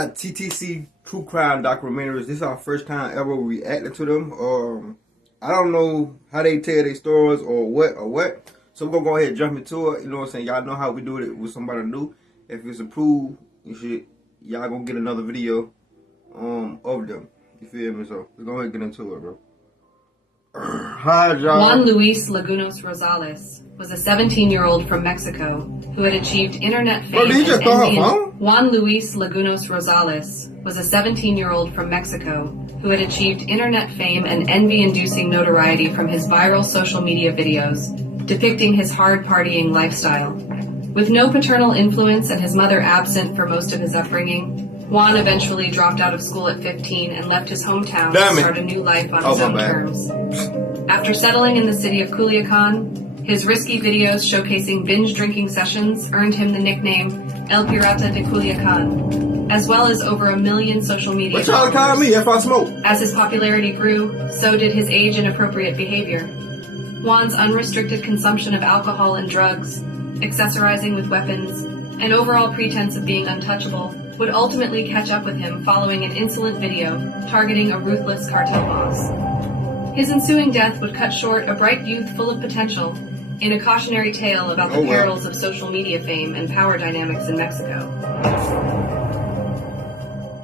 got TCC True Crime Documentaries. This is our first time ever reacting to them. I don't know how they tell their stories or what. So we're going to go ahead and jump into it. You know what I'm saying? Y'all know how we do it with somebody new. If it's approved, y'all going to get another video of them. You feel me? So let's go ahead and get into it, bro. Hi, y'all. Juan Luis Lagunos Rosales was a 17-year-old from Mexico who had achieved internet fame. Bro, did you just call her phone? Juan Luis Lagunos Rosales was a 17-year-old from Mexico who had achieved internet fame and envy-inducing notoriety from his viral social media videos depicting his hard partying lifestyle. With no paternal influence and his mother absent for most of his upbringing, Juan eventually dropped out of school at 15 and left his hometown to start a new life on his own terms. After settling in the city of Culiacan, his risky videos showcasing binge drinking sessions earned him the nickname El Pirata de Culiacan, as well as over 1 million social media followers. What y'all call me if I smoke? As his popularity grew, so did his age-inappropriate behavior. Juan's unrestricted consumption of alcohol and drugs, accessorizing with weapons, and overall pretense of being untouchable would ultimately catch up with him following an insolent video targeting a ruthless cartel boss. His ensuing death would cut short a bright youth full of potential in a cautionary tale about the perils of social media fame and power dynamics in Mexico.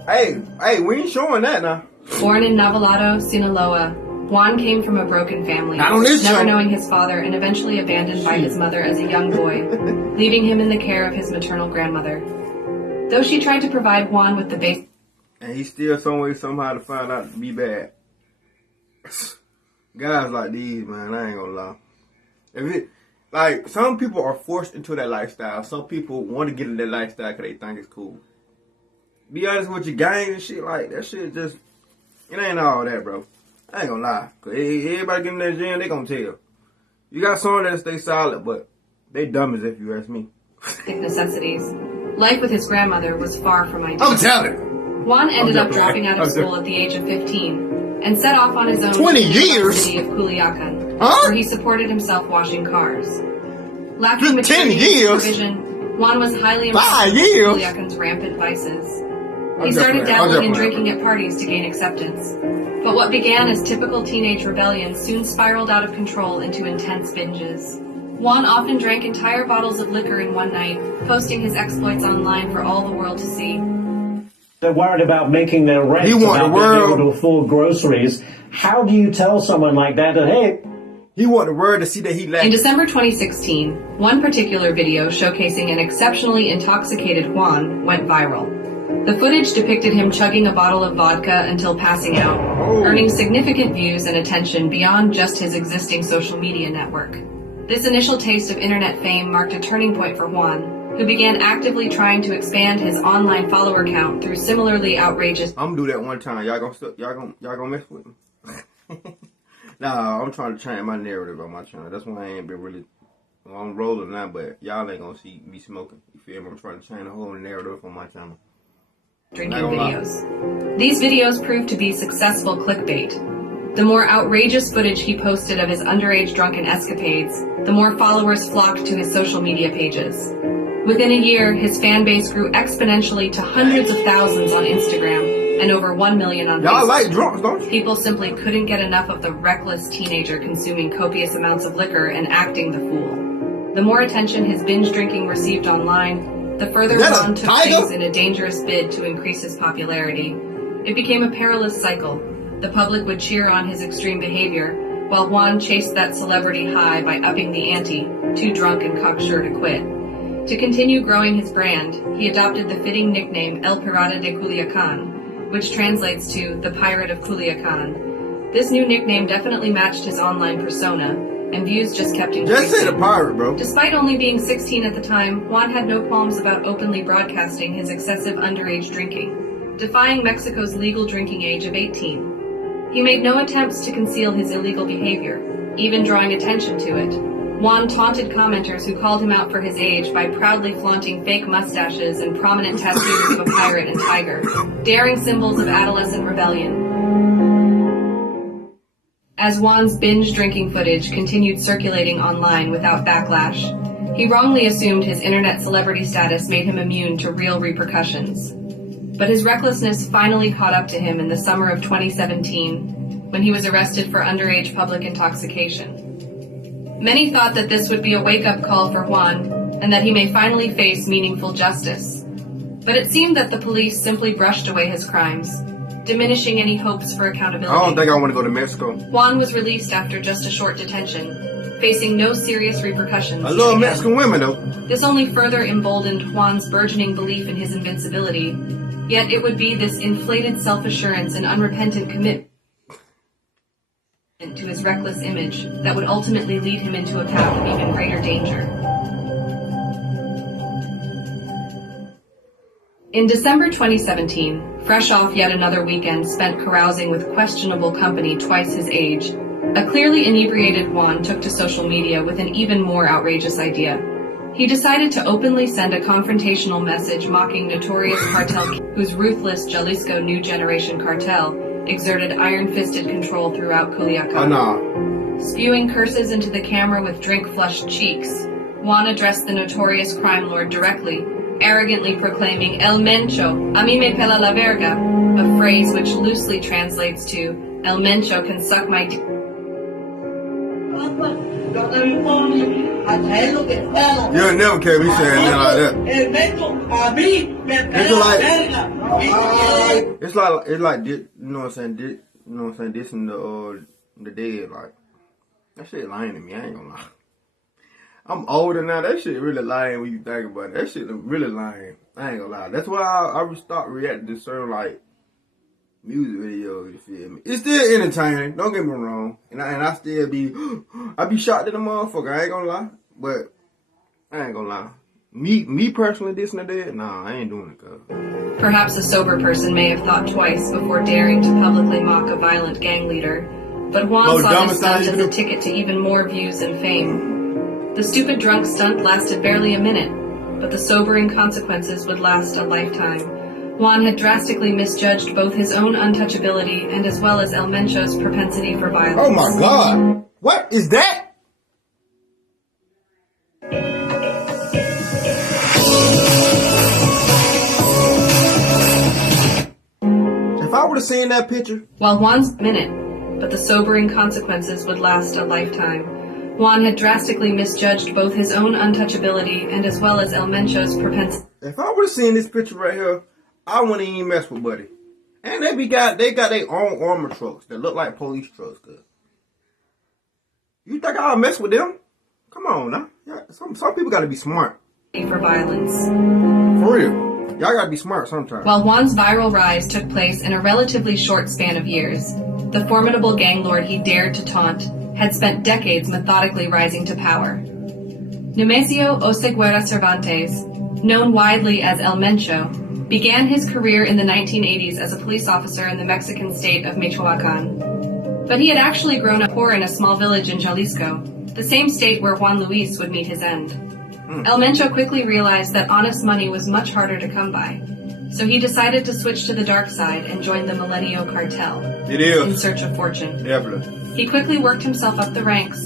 Hey, we ain't showing that now. Born in Navalado, Sinaloa, Juan came from a broken family, never knowing his father and eventually abandoned by his mother as a young boy, leaving him in the care of his maternal grandmother. Though she tried to provide Juan with the basic... And he's still somehow to find out to be bad. Guys like these, man, I ain't gonna lie. Some people are forced into that lifestyle. Some people want to get in that lifestyle because they think it's cool. Be honest with you, gangs and shit, like, that shit just... It ain't all that, bro. I ain't gonna lie. Cause everybody get in that gym, they gonna tell. You got some that stay solid, but they dumb as if you ask me. necessities. Life with his grandmother was far from ideal. I'm telling. Juan ended up dropping out of school at the age of 15 and set off on his own 20 to the years? city of Culiacan, Huh? where he supported himself washing cars. Lacking 10 maturity and years? supervision, Juan was highly 5 impressed with years? Culiacan's rampant vices. He started dabbling in drinking at parties to gain acceptance. But what began as typical teenage rebellion soon spiraled out of control into intense binges. Juan often drank entire bottles of liquor in one night, posting his exploits online for all the world to see. They're worried about making their rent, about being able to afford groceries. How do you tell someone like that hey... He want the world to see that he lacked. In December 2016, one particular video showcasing an exceptionally intoxicated Juan went viral. The footage depicted him chugging a bottle of vodka until passing out, earning significant views and attention beyond just his existing social media network. This initial taste of internet fame marked a turning point for Juan, who began actively trying to expand his online follower count through similarly outrageous... I'm gonna do that one time. Y'all gonna mess with me? Nah, I'm trying to change my narrative on my channel. That's why I ain't been really... Well, I'm rolling now, but y'all ain't gonna see me smoking. You feel me? I'm trying to change the whole narrative on my channel. Drinking videos. These videos proved to be successful clickbait. The more outrageous footage he posted of his underage drunken escapades, the more followers flocked to his social media pages. Within a year, his fan base grew exponentially to hundreds of thousands on Instagram and over 1 million on Facebook. Y'all like drunks, don't you? People simply couldn't get enough of the reckless teenager consuming copious amounts of liquor and acting the fool. The more attention his binge drinking received online, the further Juan took things in a dangerous bid to increase his popularity. It became a perilous cycle. The public would cheer on his extreme behavior, while Juan chased that celebrity high by upping the ante, too drunk and cocksure to quit. To continue growing his brand, he adopted the fitting nickname El Pirata de Culiacan, which translates to the Pirate of Culiacan. This new nickname definitely matched his online persona, and views just kept increasing. Just say the pirate, bro. Despite only being 16 at the time, Juan had no qualms about openly broadcasting his excessive underage drinking, defying Mexico's legal drinking age of 18. He made no attempts to conceal his illegal behavior, even drawing attention to it. Juan taunted commenters who called him out for his age by proudly flaunting fake mustaches and prominent tattoos of a pirate and tiger, daring symbols of adolescent rebellion. As Juan's binge drinking footage continued circulating online without backlash, he wrongly assumed his internet celebrity status made him immune to real repercussions. But his recklessness finally caught up to him in the summer of 2017, when he was arrested for underage public intoxication. Many thought that this would be a wake-up call for Juan, and that he may finally face meaningful justice. But it seemed that the police simply brushed away his crimes, diminishing any hopes for accountability. I don't think I want to go to Mexico. Juan was released after just a short detention, facing no serious repercussions. I love Mexican women, though. This only further emboldened Juan's burgeoning belief in his invincibility, yet it would be this inflated self-assurance and unrepentant commitment to his reckless image that would ultimately lead him into a path of even greater danger. In December 2017, fresh off yet another weekend spent carousing with questionable company twice his age, a clearly inebriated Juan took to social media with an even more outrageous idea. He decided to openly send a confrontational message mocking notorious cartel whose ruthless Jalisco New Generation cartel exerted iron-fisted control throughout Culiacan. Spewing curses into the camera with drink-flushed cheeks, Juan addressed the notorious crime lord directly, arrogantly proclaiming "El Mencho, a mí me pela la verga," a phrase which loosely translates to "El Mencho can suck my d-." You'll never catch me saying that like that. It's like this, you know what I'm saying? This, you know what I'm saying? This and the dead, like that shit lying to me. I ain't gonna lie. I'm older now. That shit really lying when you think about it. That shit really lying. I ain't gonna lie. That's why I start reacting to certain like music videos. You feel me? It's still entertaining. Don't get me wrong. And I still be shocked at the motherfucker. I ain't gonna lie. But I ain't gonna lie. Me personally, this and that. Nah, I ain't doing it, cuz. Perhaps a sober person may have thought twice before daring to publicly mock a violent gang leader. But Juan saw this stunt as a ticket to even more views and fame. The stupid drunk stunt lasted barely a minute, but the sobering consequences would last a lifetime. Juan had drastically misjudged both his own untouchability and as well as El Mencho's propensity for violence. Oh my God! What is that? If I would have seen that picture. While Juan's minute, but the sobering consequences would last a lifetime. Juan had drastically misjudged both his own untouchability and as well as El Mencho's propensity. If I would have seen this picture right here, I wouldn't even mess with Buddy. And they got their own armor trucks that look like police trucks. Cause you think I'll mess with them? Come on now. Yeah, some people got to be smart. For violence. For real. Y'all got to be smart sometimes. While Juan's viral rise took place in a relatively short span of years, the formidable gang lord he dared to taunt had spent decades methodically rising to power. Nemesio Oseguera Cervantes, known widely as El Mencho, began his career in the 1980s as a police officer in the Mexican state of Michoacan. But he had actually grown up poor in a small village in Jalisco, the same state where Juan Luis would meet his end. El Mencho quickly realized that honest money was much harder to come by, so he decided to switch to the dark side and join the Milenio cartel in search of fortune. Definitely. He quickly worked himself up the ranks,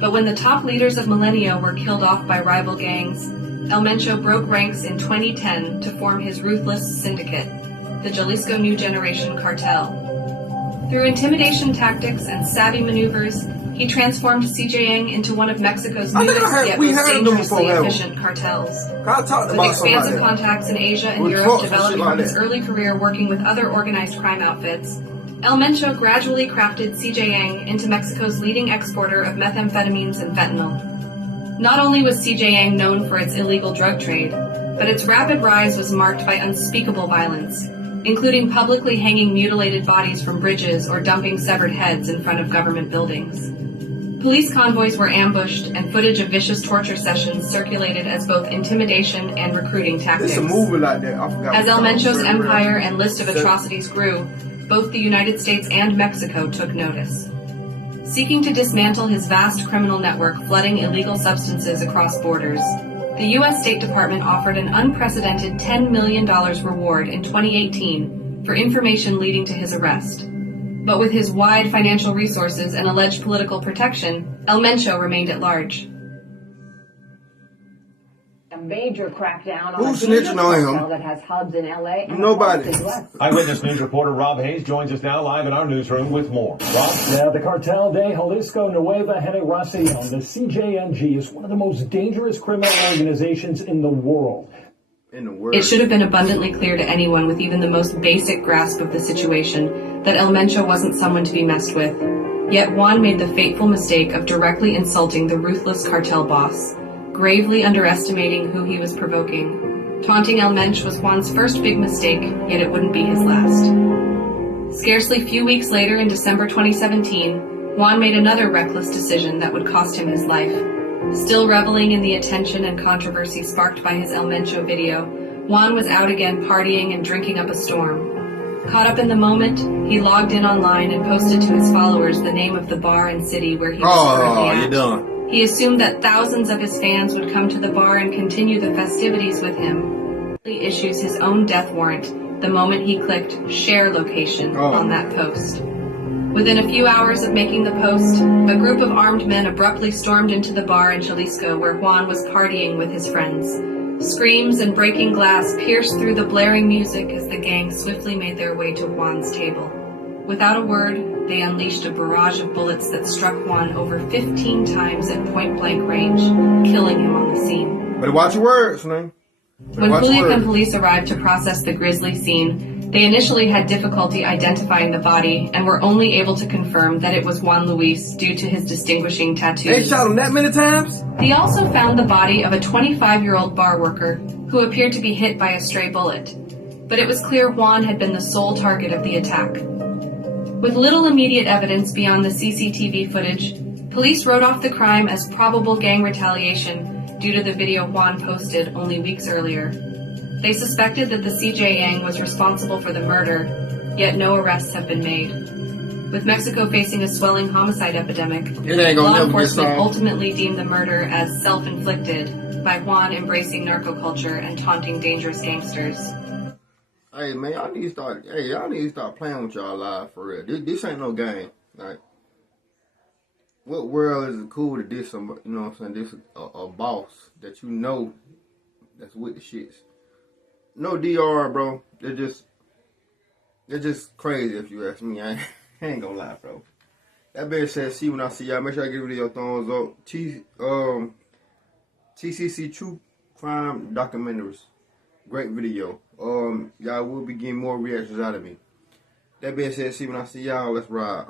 but when the top leaders of Milenio were killed off by rival gangs, El Mencho broke ranks in 2010 to form his ruthless syndicate, the Jalisco New Generation cartel. Through intimidation tactics and savvy maneuvers, he transformed CJN into one of Mexico's newest yet most dangerously efficient cartels. With expansive contacts in Asia and Europe developing from his early career working with other organized crime outfits, El Mencho gradually crafted CJN into Mexico's leading exporter of methamphetamines and fentanyl. Not only was CJN known for its illegal drug trade, but its rapid rise was marked by unspeakable violence, including publicly hanging mutilated bodies from bridges or dumping severed heads in front of government buildings. Police convoys were ambushed, and footage of vicious torture sessions circulated as both intimidation and recruiting tactics. There's a movie like that. I forgot. As El Mencho's empire and list of atrocities grew, both the United States and Mexico took notice. Seeking to dismantle his vast criminal network flooding illegal substances across borders, the U.S. State Department offered an unprecedented $10 million reward in 2018 for information leading to his arrest. But with his wide financial resources and alleged political protection, El Mencho remained at large. major crackdown on who's a snitching on cartel him? that has hubs in LA and Nobody. across the US. Eyewitness News reporter Rob Hayes joins us now live in our newsroom with more. Rob? Yeah, the Cartel de Jalisco Nueva Generacion, the CJNG, is one of the most dangerous criminal organizations in the world. It should have been abundantly clear to anyone with even the most basic grasp of the situation that El Mencho wasn't someone to be messed with. Yet Juan made the fateful mistake of directly insulting the ruthless cartel boss, gravely underestimating who he was provoking. Taunting El Mensch was Juan's first big mistake, yet it wouldn't be his last. Scarcely few weeks later, in December 2017, Juan made another reckless decision that would cost him his life. Still reveling in the attention and controversy sparked by his El Mencho video, Juan was out again partying and drinking up a storm. Caught up in the moment, he logged in online and posted to his followers the name of the bar and city where he was currently at. Done. He assumed that thousands of his fans would come to the bar and continue the festivities with him. He issues his own death warrant the moment he clicked share location on that post. Within a few hours of making the post, a group of armed men abruptly stormed into the bar in Jalisco where Juan was partying with his friends. Screams and breaking glass pierced through the blaring music as the gang swiftly made their way to Juan's table. Without a word, they unleashed a barrage of bullets that struck Juan over 15 times at point-blank range, killing him on the scene. Better watch your words, man. When Culiacan police arrived to process the grisly scene, they initially had difficulty identifying the body and were only able to confirm that it was Juan Luis due to his distinguishing tattoos. They shot him that many times? They also found the body of a 25-year-old bar worker who appeared to be hit by a stray bullet. But it was clear Juan had been the sole target of the attack. With little immediate evidence beyond the CCTV footage, police wrote off the crime as probable gang retaliation due to the video Juan posted only weeks earlier. They suspected that the CJ Yang was responsible for the murder, yet no arrests have been made. With Mexico facing a swelling homicide epidemic, law enforcement ultimately deemed the murder as self-inflicted by Juan embracing narco-culture and taunting dangerous gangsters. Hey man, y'all need to start playing with y'all lives for real. This ain't no game. Like, what world is it cool to diss somebody? You know what I'm saying? This a boss that you know that's with the shits. No DR, bro. They're just crazy if you ask me. I ain't gonna lie, bro. That being said, see when I see y'all. Make sure I give video a thumbs up. TCC True Crime Documentaries. Great video. Y'all will be getting more reactions out of me. That being said, see when I see y'all. Let's ride.